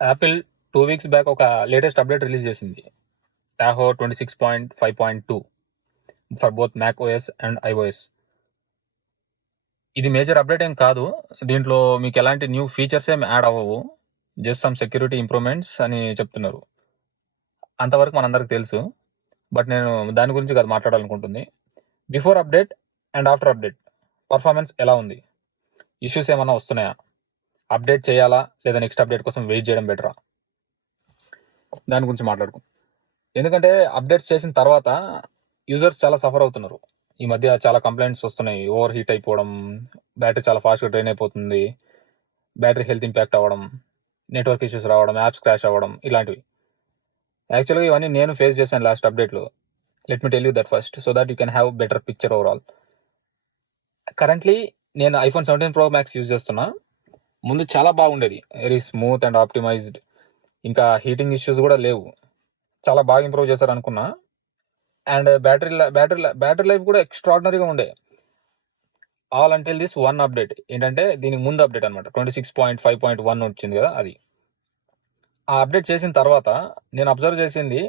Apple 2 weeks back ఒక latest update release చేసింది. Tahoe 26.5.2 for both Mac OS and iOS. ఇది major update ఏం కాదు. దీంట్లో మీకు ఎలాంటి న్యూ ఫీచర్స్ ఏం యాడ్ అవ్వవు. జస్ట్ సమ్ సెక్యూరిటీ ఇంప్రూవ్మెంట్స్ అని చెప్తున్నారు. అంతవరకు మనందరికి తెలుసు. బట్ నేను దాని గురించి కాదు మాట్లాడాలనుకుంటుంది. Before update and after update performance ఎలా ఉంది? ఇష్యూస్ ఏమన్నా వస్తున్నాయా? అప్డేట్ చేయాలా లేదా నెక్స్ట్ అప్డేట్ కోసం వెయిట్ చేయడం బెటరా? దాని గురించి మాట్లాడుకుందాం. ఎందుకంటే అప్డేట్స్ చేసిన తర్వాత యూజర్స్ చాలా సఫర్ అవుతున్నారు. ఈ మధ్య చాలా కంప్లైంట్స్ వస్తున్నాయి. ఓవర్ హీట్ అయిపోవడం, బ్యాటరీ చాలా ఫాస్ట్గా డ్రైన్ అయిపోతుంది, బ్యాటరీ హెల్త్ ఇంపాక్ట్ అవ్వడం, నెట్వర్క్ ఇష్యూస్ రావడం, యాప్స్ క్రాష్ అవ్వడం, ఇలాంటివి. యాక్చువల్గా ఇవన్నీ నేను ఫేస్ చేశాను లాస్ట్ అప్డేట్లో. Let me tell you that first so that you can have better picture overall. Currently నేను ఐఫోన్ 17 Pro Max యూజ్ చేస్తున్నా. ముందు చాలా బాగుండేది, వెరీ స్మూత్ అండ్ ఆప్టిమైజ్డ్. ఇంకా హీటింగ్ ఇష్యూస్ కూడా లేవు. చాలా బాగా ఇంప్రూవ్ చేశారు అనుకున్నా. అండ్ బ్యాటరీ లైఫ్ కూడా ఎక్స్ట్రాడినరీగా ఉండే. All until this one update. ఏంటంటే దీనికి ముందు అప్డేట్ అనమాట, 26.5.1 వచ్చింది కదా, అది. ఆ అప్డేట్ చేసిన తర్వాత నేను అబ్జర్వ్ చేసింది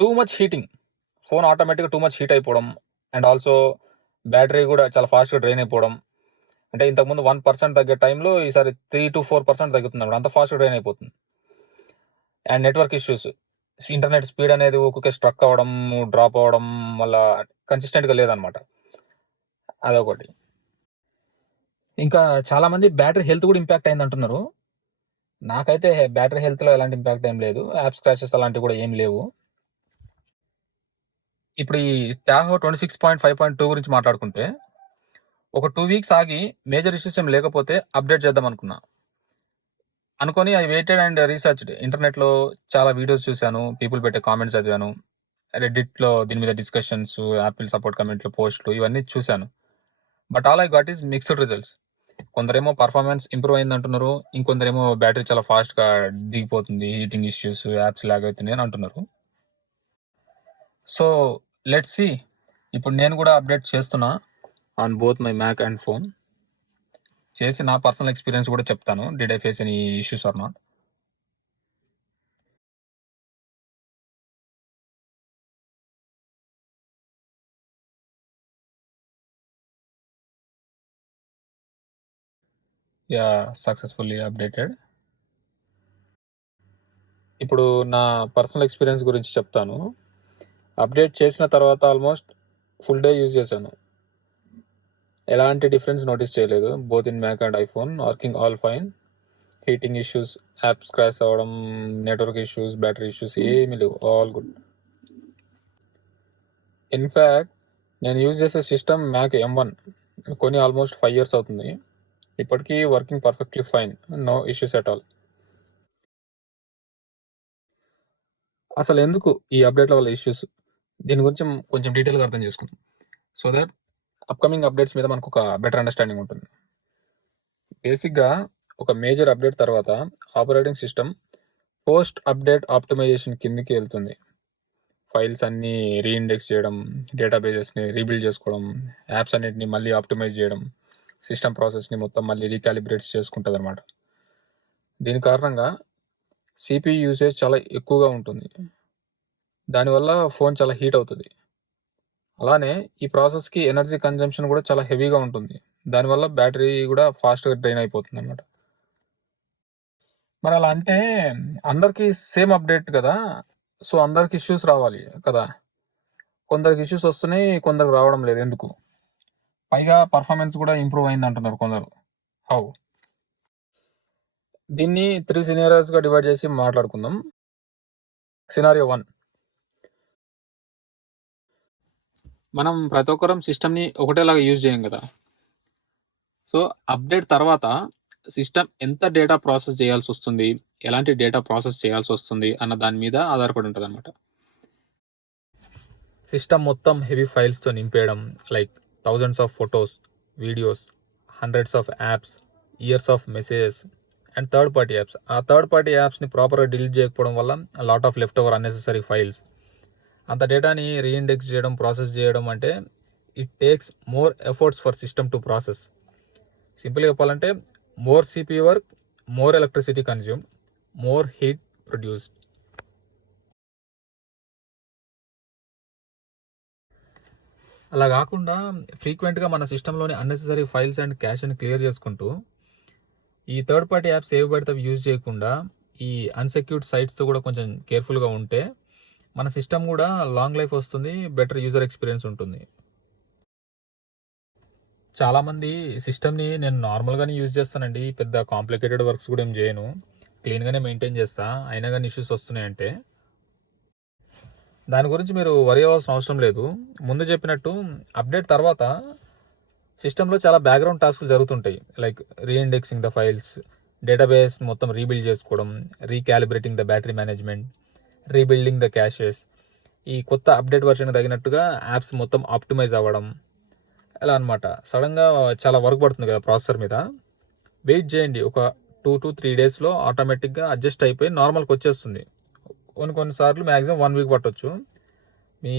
టూ మచ్ హీటింగ్. ఫోన్ ఆటోమేటిక్గా టూ మచ్ హీట్ అయిపోవడం, అండ్ ఆల్సో బ్యాటరీ కూడా చాలా ఫాస్ట్గా డ్రైన్ అయిపోవడం. అంటే ఇంతకుముందు 1% తగ్గే టైంలో ఈసారి 3 to 4% తగ్గుతుంది అనమాట, అంత ఫాస్ట్గా డ్రైన్ అయిపోతుంది. And network issues, internet speed అనేది ఒక్కొక్క స్ట్రక్ అవ్వడం, డ్రాప్ అవ్వడం, మళ్ళీ కన్సిస్టెంట్గా లేదనమాట. అదొకటి. ఇంకా చాలామంది బ్యాటరీ హెల్త్ కూడా ఇంపాక్ట్ అయింది అంటున్నారు. నాకైతే బ్యాటరీ హెల్త్లో ఎలాంటి ఇంపాక్ట్ ఏం లేదు. యాప్స్ క్రాషెస్ అలాంటివి కూడా ఏం లేవు. ఇప్పుడు ఈ టాహో 26.5.2 గురించి మాట్లాడుకుంటే, ఒక 2 వీక్స్ ఆగి మేజర్ ఇష్యూస్ ఏం లేకపోతే అప్డేట్ చేద్దాం అనుకొని ఐ వెయిటెడ్ అండ్ రీసెర్చ్డ్. ఇంటర్నెట్లో చాలా వీడియోస్ చూశాను, పీపుల్ పెట్టే కామెంట్స్ చదివాను, రెడ్డిట్లో దీని మీద డిస్కషన్స్, యాపిల్ సపోర్ట్ కమెంట్లు, పోస్టులు, ఇవన్నీ చూశాను. But all I got is mixed results. కొందరేమో పర్ఫార్మెన్స్ ఇంప్రూవ్ అయింది అంటున్నారు, ఇంకొందరేమో బ్యాటరీ చాలా ఫాస్ట్గా దిగిపోతుంది, హీటింగ్ ఇష్యూస్, యాప్స్ లాగ్ అవుతున్నాయి అని అంటున్నారు. So let's see. ఇప్పుడు నేను కూడా అప్డేట్ చేస్తున్నా on both my Mac and phone. చేసి నా పర్సనల్ ఎక్స్పీరియన్స్ కూడా చెప్తాను. Did I face any issues or not. Yeah, successfully updated. ఇప్పుడు నా పర్సనల్ ఎక్స్పీరియన్స్ గురించి చెప్తాను. అప్డేట్ చేసిన తర్వాత ఆల్మోస్ట్ ఫుల్ డే యూజ్ చేశాను. ఎలాంటి డిఫరెన్స్ నోటీస్ చేయలేదు. Both in Mac and iPhone working all fine. Heating issues, apps crash అవ్వడం, నెట్వర్క్ ఇష్యూస్, బ్యాటరీ ఇష్యూస్ ఏమీ లేవు, ఆల్ గుడ్. ఇన్ఫ్యాక్ట్ నేను యూజ్ చేసే సిస్టమ్ మ్యాక్ M1 కొని ఆల్మోస్ట్ 5 years అవుతుంది. ఇప్పటికీ working perfectly fine, no issues at all. అసలు ఎందుకు ఈ అప్డేట్ల వల్ల ఇష్యూస్, దీని గురించి కొంచెం డీటెయిల్గా అర్థం చేసుకుందాం, సో దట్ అప్కమింగ్ అప్డేట్స్ మీద మనకు ఒక బెటర్ అండర్స్టాండింగ్ ఉంటుంది. బేసిక్గా ఒక మేజర్ అప్డేట్ తర్వాత operating system post update optimization కిందికి వెళ్తుంది. ఫైల్స్ అన్నీ రీఇండెక్స్ చేయడం, డేటాబేసెస్ని రీబిల్డ్ చేసుకోవడం, యాప్స్ అన్నిటిని మళ్ళీ ఆప్టిమైజ్ చేయడం, సిస్టమ్ ప్రాసెస్ని మొత్తం మళ్ళీ రీకాలిబ్రేట్స్ చేసుకుంటుంది అనమాట. దీని కారణంగా సిపియు యూసేజ్ చాలా ఎక్కువగా ఉంటుంది. దానివల్ల ఫోన్ చాలా హీట్ అవుతుంది. అలానే ఈ ప్రాసెస్కి ఎనర్జీ కన్జంప్షన్ కూడా చాలా హెవీగా ఉంటుంది. దానివల్ల బ్యాటరీ కూడా ఫాస్ట్గా డ్రైన్ అయిపోతుంది అనమాట. మరి అలా అంటే అందరికీ సేమ్ అప్డేట్ కదా, సో అందరికి ఇష్యూస్ రావాలి కదా. కొందరికి ఇష్యూస్ వస్తున్నాయి, కొందరికి రావడం లేదు, ఎందుకు? పైగా పర్ఫార్మెన్స్ కూడా ఇంప్రూవ్ అయింది అంటున్నారు కొందరు. హౌ? దీన్ని 3 సినారియోస్గా డివైడ్ చేసి మాట్లాడుకుందాం. సినారియో 1, మనం ప్రతి ఒక్కరం సిస్టమ్ని ఒకటేలాగా యూజ్ చేయం కదా. సో అప్డేట్ తర్వాత సిస్టమ్ ఎంత డేటా ప్రాసెస్ చేయాల్సి వస్తుంది, ఎలాంటి డేటా ప్రాసెస్ చేయాల్సి వస్తుంది అన్న దాని మీద ఆధారపడి ఉంటుంది అనమాట. సిస్టమ్ మొత్తం హెవీ ఫైల్స్తో నింపేయడం, like thousands of photos, videos, hundreds of apps, years of messages and third party apps. ఆ థర్డ్ పార్టీ యాప్స్ని ప్రాపర్గా డిలీట్ చేయకపోవడం వల్ల lot of left over unnecessary files. అంత డేటాని రీఇండెక్స్ చేయడం, ప్రాసెస్ చేయడం అంటే it takes more efforts for system to process. సింపుల్గా చెప్పాలంటే more CPU work, more electricity consume, more heat produced. అలా కాకుండా ఫ్రీక్వెంట్గా మన సిస్టంలోని అన్నెసెసరీ ఫైల్స్ అండ్ క్యాష్ని క్లియర్ చేసుకుంటూ ఈ థర్డ్ పార్టీ యాప్స్ ఏవి పడితే అవి యూజ్ చేయకుండా ఈ అన్సెక్యూర్డ్ సైట్స్తో కూడా కొంచెం కేర్ఫుల్గా ఉంటే మన సిస్టమ్ కూడా లాంగ్ లైఫ్ వస్తుంది, బెటర్ యూజర్ ఎక్స్పీరియన్స్ ఉంటుంది. చాలామంది సిస్టమ్ని నేను నార్మల్గానే యూజ్ చేస్తానండి, పెద్ద కాంప్లికేటెడ్ వర్క్స్ కూడా ఏం చేయను, క్లీన్గానే మెయింటైన్ చేస్తా, అయినా కానీ ఇష్యూస్ వస్తున్నాయంటే దాని గురించి మీరు వరి అవ్వాల్సిన అవసరం లేదు. ముందు చెప్పినట్టు అప్డేట్ తర్వాత సిస్టంలో చాలా బ్యాక్గ్రౌండ్ టాస్క్లు జరుగుతుంటాయి. Like reindexing the files, database మొత్తం రీబిల్డ్ చేసుకోవడం, recalibrating the battery management, rebuilding the caches, ఈ కొత్త అప్డేట్ వర్షన్కి తగినట్టుగా యాప్స్ మొత్తం ఆప్టిమైజ్ అవ్వడం, ఎలా అనమాట. సడన్గా చాలా వర్క్ పడుతుంది కదా ప్రాసెసర్ మీద. వెయిట్ చేయండి, ఒక 2 to 3 డేస్లో ఆటోమేటిక్గా అడ్జస్ట్ అయిపోయి నార్మల్కి వచ్చేస్తుంది. కొన్నిసార్లు మ్యాక్సిమం 1 వీక్ పట్టవచ్చు. మీ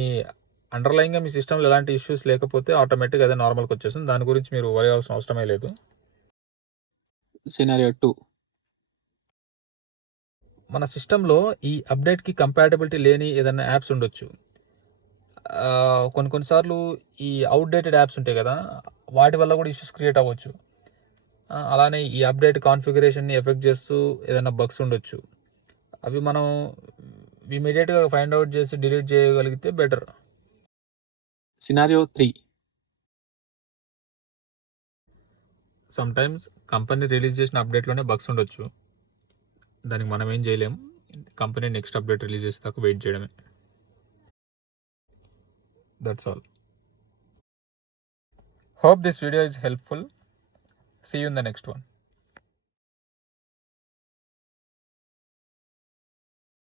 అండర్లైన్గా మీ సిస్టంలో ఎలాంటి ఇష్యూస్ లేకపోతే ఆటోమేటిక్గా అదే నార్మల్కి వచ్చేస్తుంది. దాని గురించి మీరు వరి అవ్వాల్సిన అవసరమే లేదు. సినారియో 2, మన సిస్టంలో ఈ అప్డేట్కి కంపాటబిలిటీ లేని ఏదైనా యాప్స్ ఉండొచ్చు. కొన్నిసార్లు ఈ అవుట్డేటెడ్ యాప్స్ ఉంటాయి కదా, వాటి వల్ల కూడా ఇష్యూస్ క్రియేట్ అవ్వచ్చు. అలానే ఈ అప్డేట్ కాన్ఫిగరేషన్ని ఎఫెక్ట్ చేస్తూ ఏదైనా బగ్స్ ఉండొచ్చు. అవి మనం ఇమీడియట్గా ఫైండ్ అవుట్ చేసి డిలీట్ చేయగలిగితే better. Scenario 3, sometimes company release చేసిన అప్డేట్లోనే బగ్స్ ఉండొచ్చు. దానికి మనం ఏం చేయలేం, కంపెనీ నెక్స్ట్ అప్డేట్ రిలీజ్ చేసేదాకా వెయిట్ చేయడమే. That's all. Hope this video is helpful. See you in the next one.